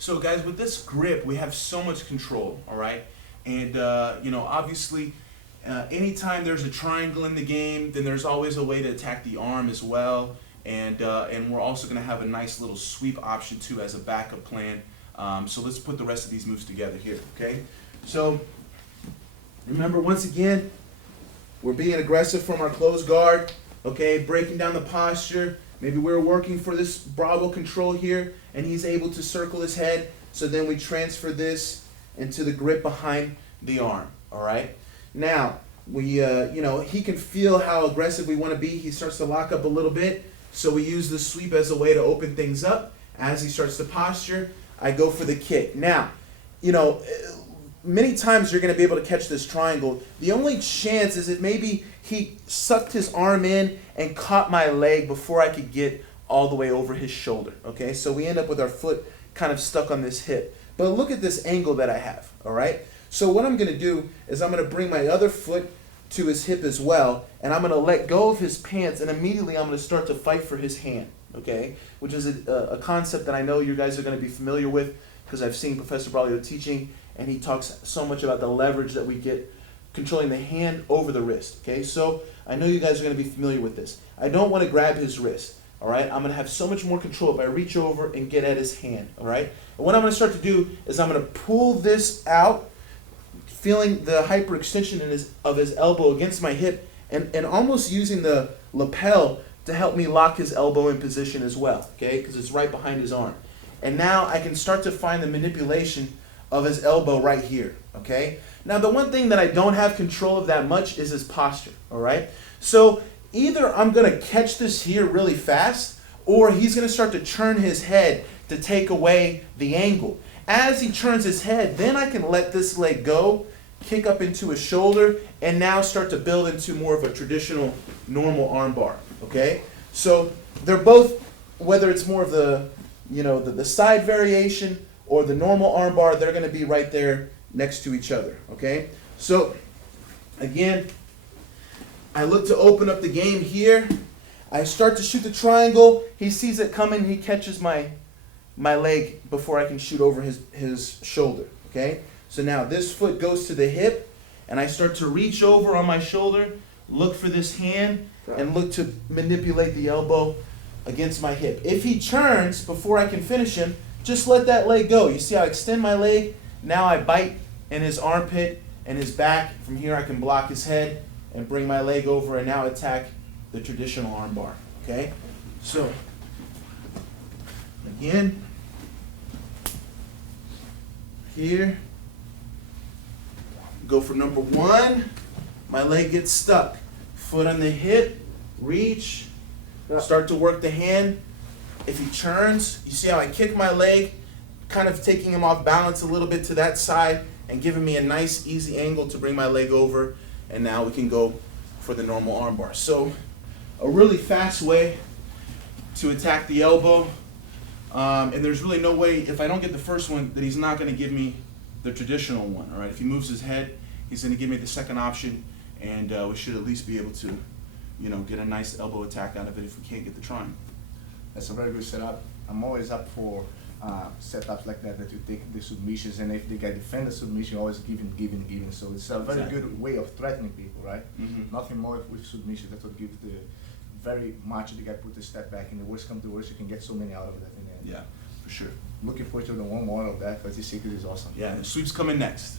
So guys, with this grip, we have so much control, all right? And you know, obviously, anytime there's a triangle in the game, then there's always a way to attack the arm as well. And we're also gonna have a nice little sweep option too as a backup plan. So let's put the rest of these moves together here, okay? So remember, once again, we're being aggressive from our closed guard, okay? Breaking down the posture. Maybe we're working for this Braulio control here, and he's able to circle his head. So then we transfer this into the grip behind the arm, all right? Now, we, you know, he can feel how aggressive we want to be. He starts to lock up a little bit. So we use the sweep as a way to open things up. As he starts to posture, I go for the kick. Now, you know, many times you're going to be able to catch this triangle. The only chance is that maybe he sucked his arm in and caught my leg before I could get all the way over his shoulder, okay? So we end up with our foot kind of stuck on this hip. But look at this angle that I have, all right? So what I'm going to do is I'm going to bring my other foot to his hip as well, and I'm going to let go of his pants, and immediately I'm going to start to fight for his hand, okay? Which is a concept that I know you guys are going to be familiar with because I've seen Professor Braulio teaching, and he talks so much about the leverage that we get controlling the hand over the wrist, okay? So I know you guys are going to be familiar with this. I don't want to grab his wrist, all right? I'm going to have so much more control if I reach over and get at his hand, all right? And what I'm going to start to do is I'm going to pull this out, feeling the hyperextension of his elbow against my hip, and almost using the lapel to help me lock his elbow in position as well, okay? Because it's right behind his arm. And now I can start to find the manipulation of his elbow right here, okay? Now the one thing that I don't have control of that much is his posture, all right? So either I'm gonna catch this here really fast, or he's gonna start to turn his head to take away the angle. As he turns his head, then I can let this leg go, kick up into his shoulder, and now start to build into more of a traditional normal armbar, okay? So they're both, whether it's more of the, you know, the side variation or the normal armbar, they're gonna be right there next to each other, okay? So again, I look to open up the game here. I start to shoot the triangle. He sees it coming. He catches my leg before I can shoot over his shoulder, okay? So now this foot goes to the hip, and I start to reach over on my shoulder, look for this hand, and look to manipulate the elbow against my hip. If he turns before I can finish him, just let that leg go. You see how I extend my leg? Now I bite in his armpit and his back. From here I can block his head and bring my leg over and now attack the traditional armbar, okay? So, again, here, go for number one. My leg gets stuck. Foot on the hip, reach, start to work the hand. If he turns, you see how I kick my leg, kind of taking him off balance a little bit to that side and giving me a nice easy angle to bring my leg over, and now we can go for the normal armbar. So a really fast way to attack the elbow, and there's really no way, if I don't get the first one, that he's not going to give me the traditional one, all right? If he moves his head, he's going to give me the second option, and we should at least be able to, you know, get a nice elbow attack out of it if we can't get the triangle. That's a very good setup. I'm always up for setups like that you take the submissions, and if they can defend the submission, always giving. So it's a very good way of threatening people, right? Mm-hmm. Nothing more with submission. That's what gives the very much the guy put a step back, and the worst comes to worst, you can get so many out of that in the end. Yeah, for sure. Looking forward to the one more of that, but this secret is awesome. Yeah, and the sweep's coming next.